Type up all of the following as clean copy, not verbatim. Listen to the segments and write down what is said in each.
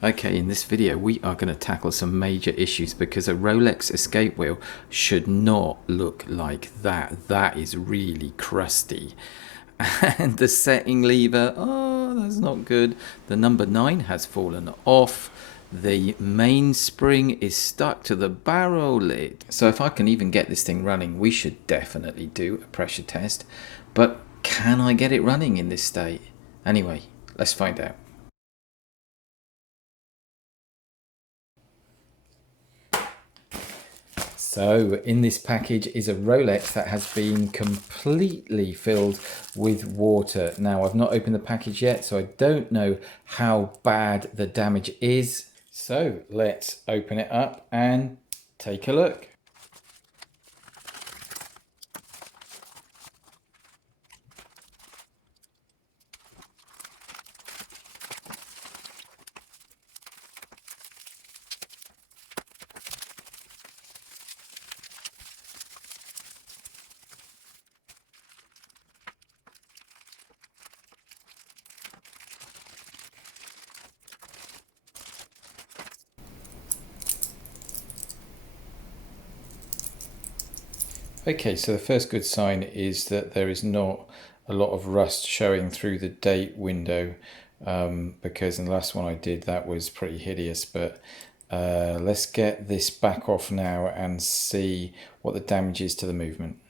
Okay, in this video we are going to tackle some major issues because a Rolex escape wheel should not look like that. That is really crusty. And the setting lever, oh, that's not good. The number 9 has fallen off. The mainspring is stuck to the barrel lid. So if I can even get this thing running, we should definitely do a pressure test. But can I get it running in this state? Anyway, let's find out. So in this package is a Rolex that has been completely filled with water. Now I've not opened the package yet, so I don't know how bad the damage is. So let's open it up and take a look. Okay, so the first good sign is that there is not a lot of rust showing through the date window, because in the last one I did that was pretty hideous. But let's get this back off now and see what the damage is to the movement.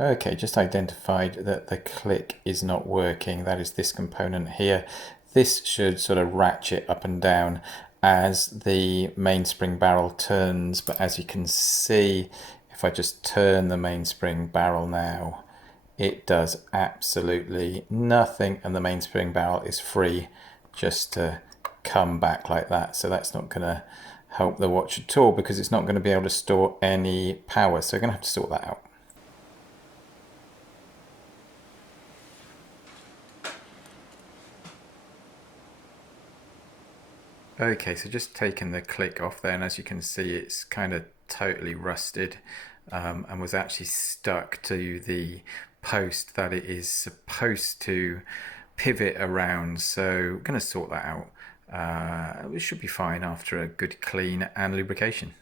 Okay, just identified that the click is not working. That is this component here. This should sort of ratchet up and down as the mainspring barrel turns, but as you can see, if I just turn the mainspring barrel now, it does absolutely nothing, and the mainspring barrel is free just to come back like that. So that's not going to help the watch at all because it's not going to be able to store any power. So we're going to have to sort that out. Okay, so just taking the click off there, and as you can see, it's kind of totally rusted and was actually stuck to the post that it is supposed to pivot around. So we're going to sort that out. It should be fine after a good clean and lubrication.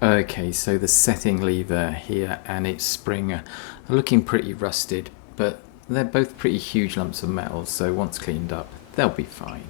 Okay, so the setting lever here and its spring are looking pretty rusted, but they're both pretty huge lumps of metal, so once cleaned up, they'll be fine.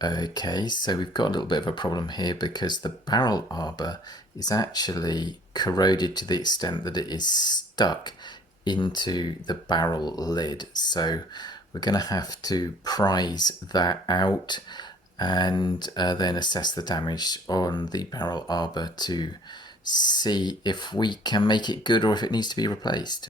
Okay, so we've got a little bit of a problem here because the barrel arbor is actually corroded to the extent that it is stuck into the barrel lid. So we're going to have to prise that out and then assess the damage on the barrel arbor to see if we can make it good or if it needs to be replaced.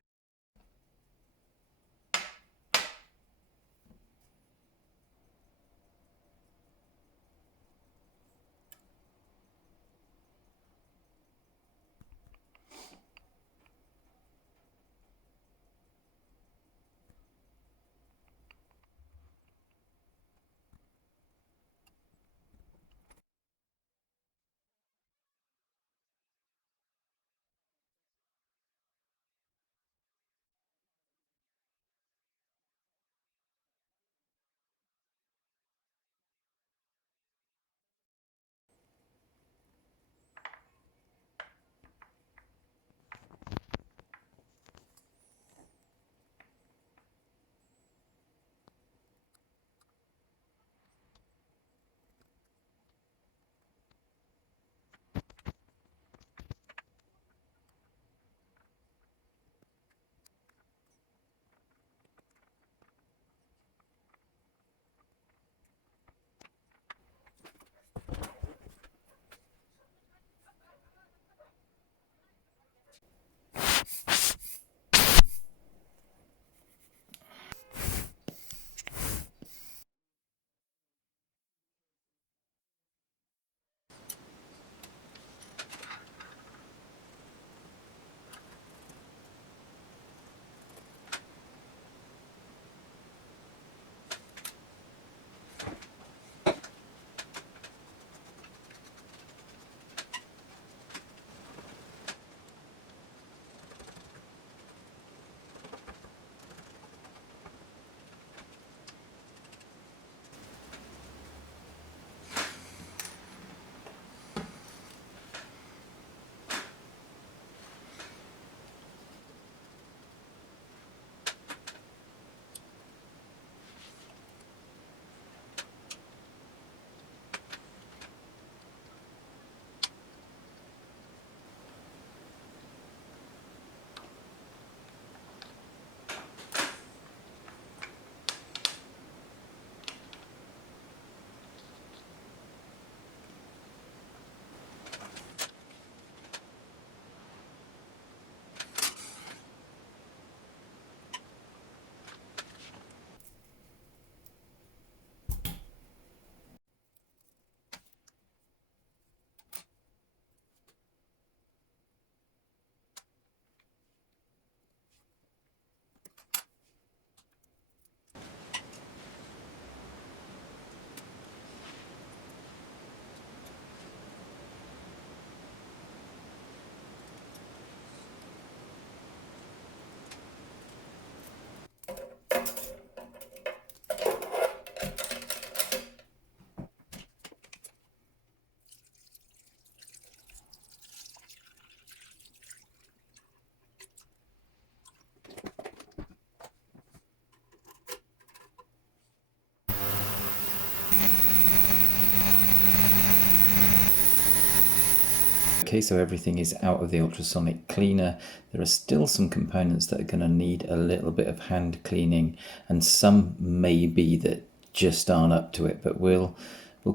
Okay, so everything is out of the ultrasonic cleaner. There are still some components that are going to need a little bit of hand cleaning, and some maybe that just aren't up to it, but we'll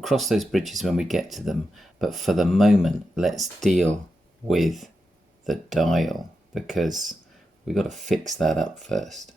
cross those bridges when we get to them. But for the moment, let's deal with the dial because we've got to fix that up first.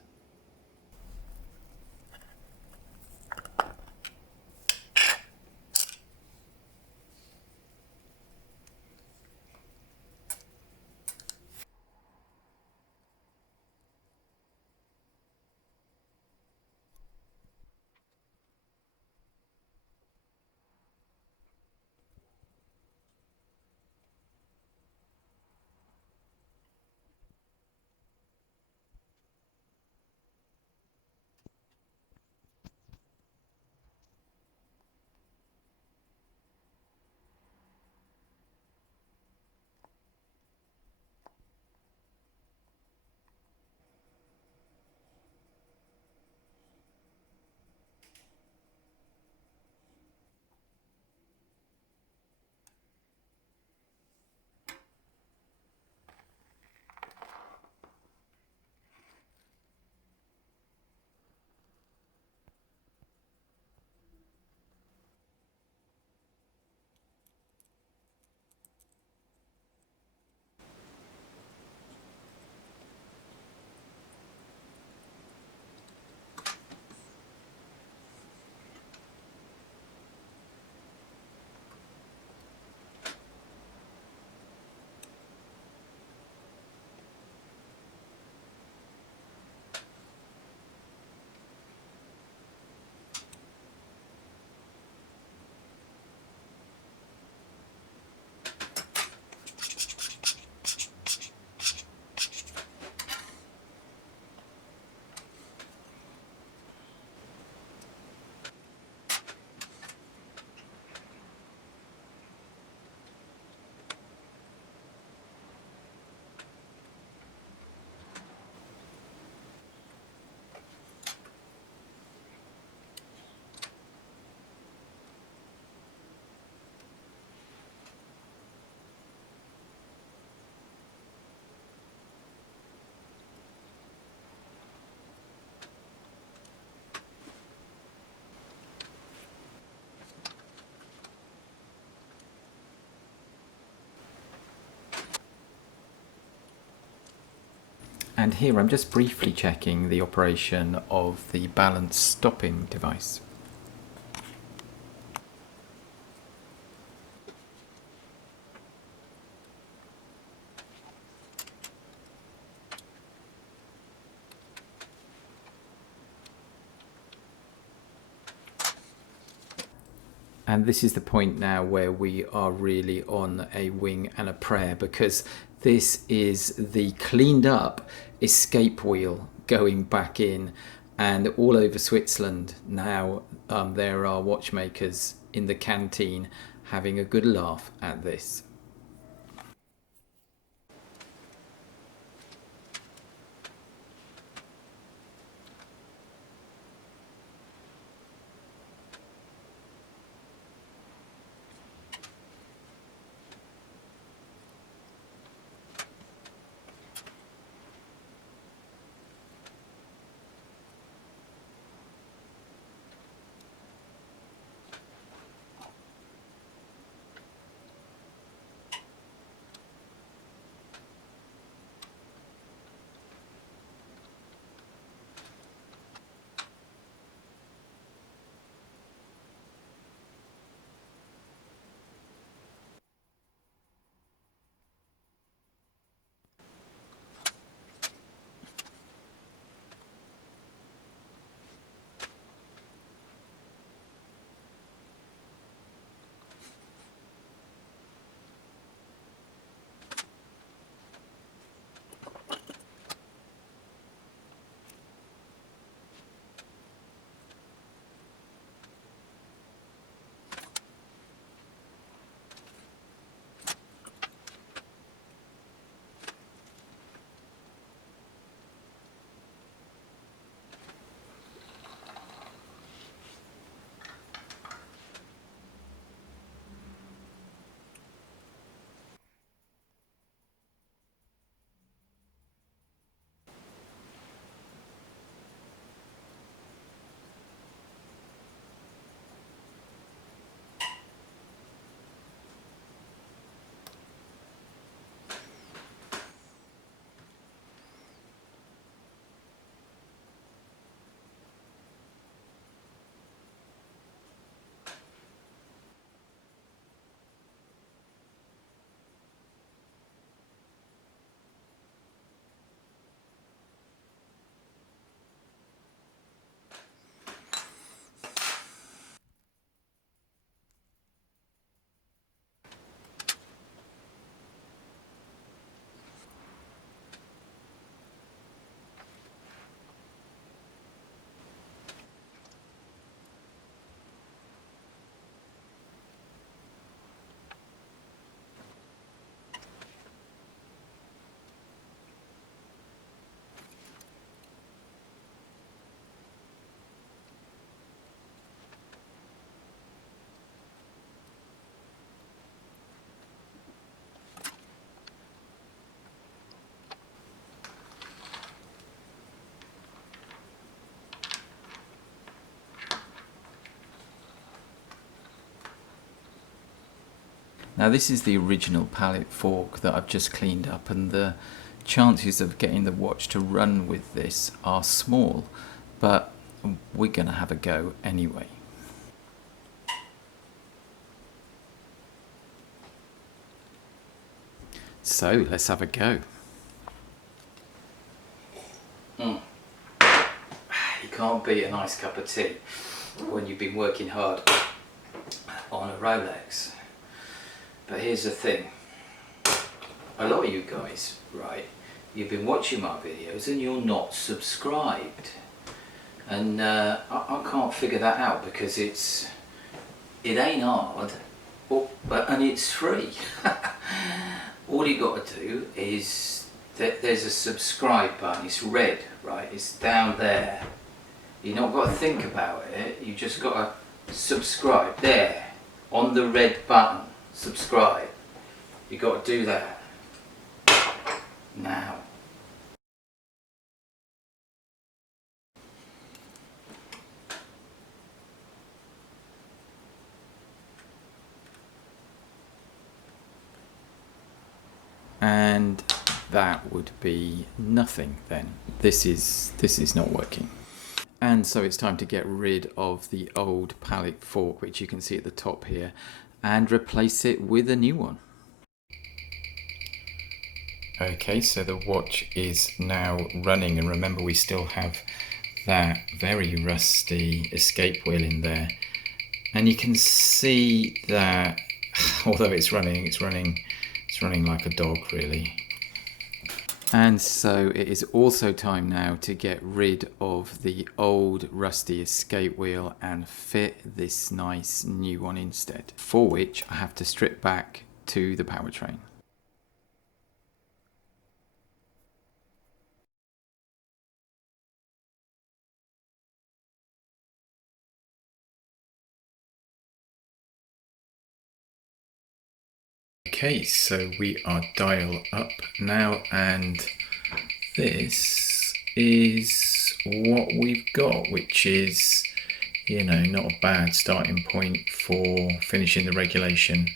And here I'm just briefly checking the operation of the balance stopping device. And this is the point now where we are really on a wing and a prayer, because this is the cleaned up escape wheel going back in. And all over Switzerland now there are watchmakers in the canteen having a good laugh at this. Now this is the original pallet fork that I've just cleaned up, and the chances of getting the watch to run with this are small, but we're going to have a go anyway. So let's have a go. You can't beat a nice cup of tea when you've been working hard on a Rolex. But here's the thing, a lot of you guys, right, you've been watching my videos and you're not subscribed. And I can't figure that out, because it ain't hard, and it's free. All you got to do is, there's a subscribe button, it's red, right, it's down there. You've not got to think about it, you just got to subscribe, there, on the red button, subscribe. You got to do that now. And that would be nothing then. This is not working. And so it's time to get rid of the old pallet fork, which you can see at the top here, and replace it with a new one. Okay, so the watch is now running, and remember we still have that very rusty escape wheel in there. And you can see that although it's running like a dog really. And so it is also time now to get rid of the old rusty escape wheel and fit this nice new one instead, for which I have to strip back to the powertrain. Okay, so we are dial up now, and this is what we've got, which is, you know, not a bad starting point for finishing the regulation.